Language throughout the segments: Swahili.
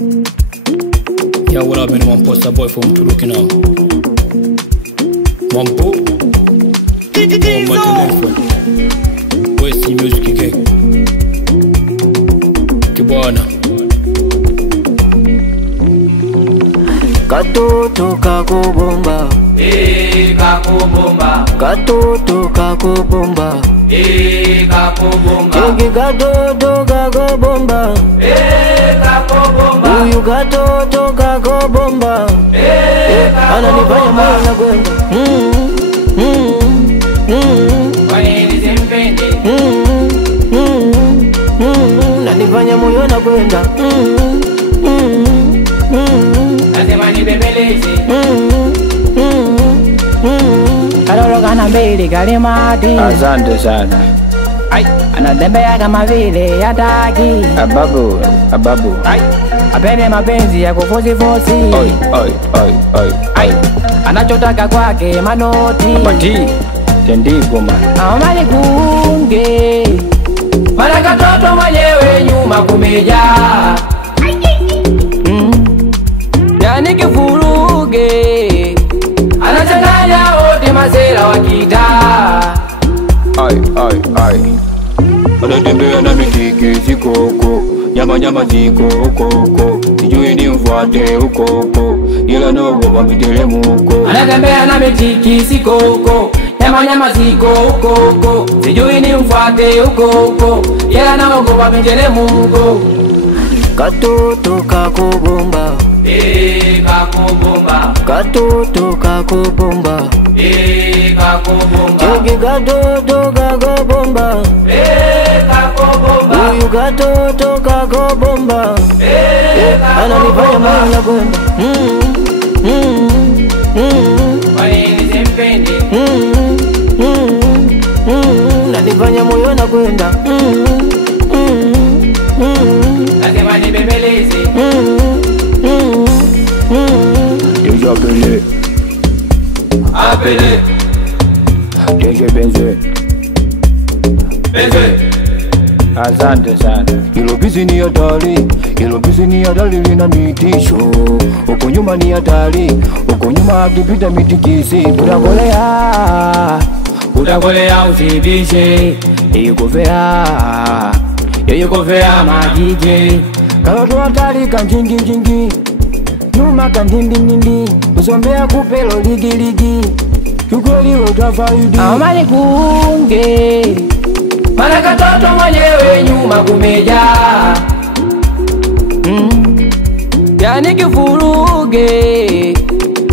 Yeah, what up, man? One poster boy from Tuluki now. One po. West Music Gang. Kibwana. Katoto kako bomba, kako bomba. katoto kako bomba, kako bomba. Chengi katoto kako bomba, kako bomba. Huyu katoto kako bomba, ananifanya moyo unakwenda. Kwa nini simpende? Ananifanya moyo unakwenda. Nasema nibembeleze. Kaloloka na mbili kalimati. Asante sana. Ai, anatembea kama vile hataki. Ababu. Ai, apende mapenzi ya kufosi. Oi. Ai, anachotaka kwake manoti. Mati. Tendiko man. Amani kunge. Mara katoto mwenyewe nyuma kumejaa. Yani kifuruge. Anachanganya wote mazera wakitaa. Ai. Anatembea na mitiki zikoko. Nyama zikoko. Sijui ni mfuate ukoko. Ila naogopa miteremko. Anatembea na mitiki sikoko. Nyama ziko ukoko. Sijui ni mfuate ukoko. Ila naogopa miteremko. Katoto kako bomba, kako bomba. katoto kako bomba, kako bomba. Chengi katoto kako bomba, kako bomba. Huyu katoto kako bomba, ananifanya moyo unakwenda. Kwa nini simpende? Ananifanya moyo unakwenda. Nasema nibembeleze. Deja Pele. Apele. Deja Benze. Benze. Asante sana. Hilo bizi ni hatari lina mitisho. Uko nyuma ni hatari. Uko nyuma akipita mitikisi. Utakolea usibishe. Yeyukofea majije. Kaloto hatari kanjingi, nyuma kandindindindi, usombea kupelo ligi, kiukweli utafaidi. Amani kunge. Mara katoto mwenyewe nyuma kumejaa. Yani kifuruge.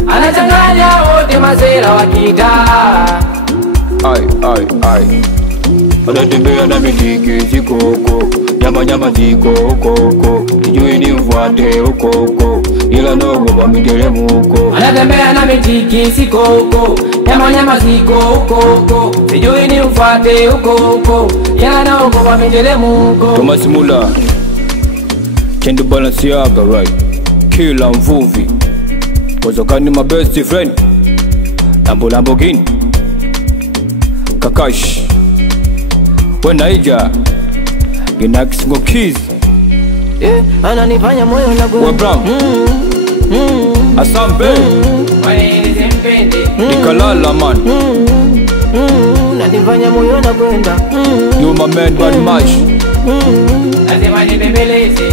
Anachanganya wote mazera wakitaa. Ai. Anatembea na mitiki zikoko. Nyama zikoko. Sijui ni mfuate ukoko. Ila naogopa miteremko. Anatembea na mitiki sikoko. Nyama ziko ukoko. Sijui ni mfuate ukoko. Ila naogopa miteremko. Thomas Mula. Chandu Balenciaga, right? Kila mvuvi. Kozokani my best friend. Lamborghini. Kakash. Wenaija. Ginax Ngokiz. Ananifanya moyo unakwenda. Webram. Asambe. Kwa nini simpende? Nikalala man. Ananifanya moyo unakwenda. You my man, bad mash. Nasema nibembeleze.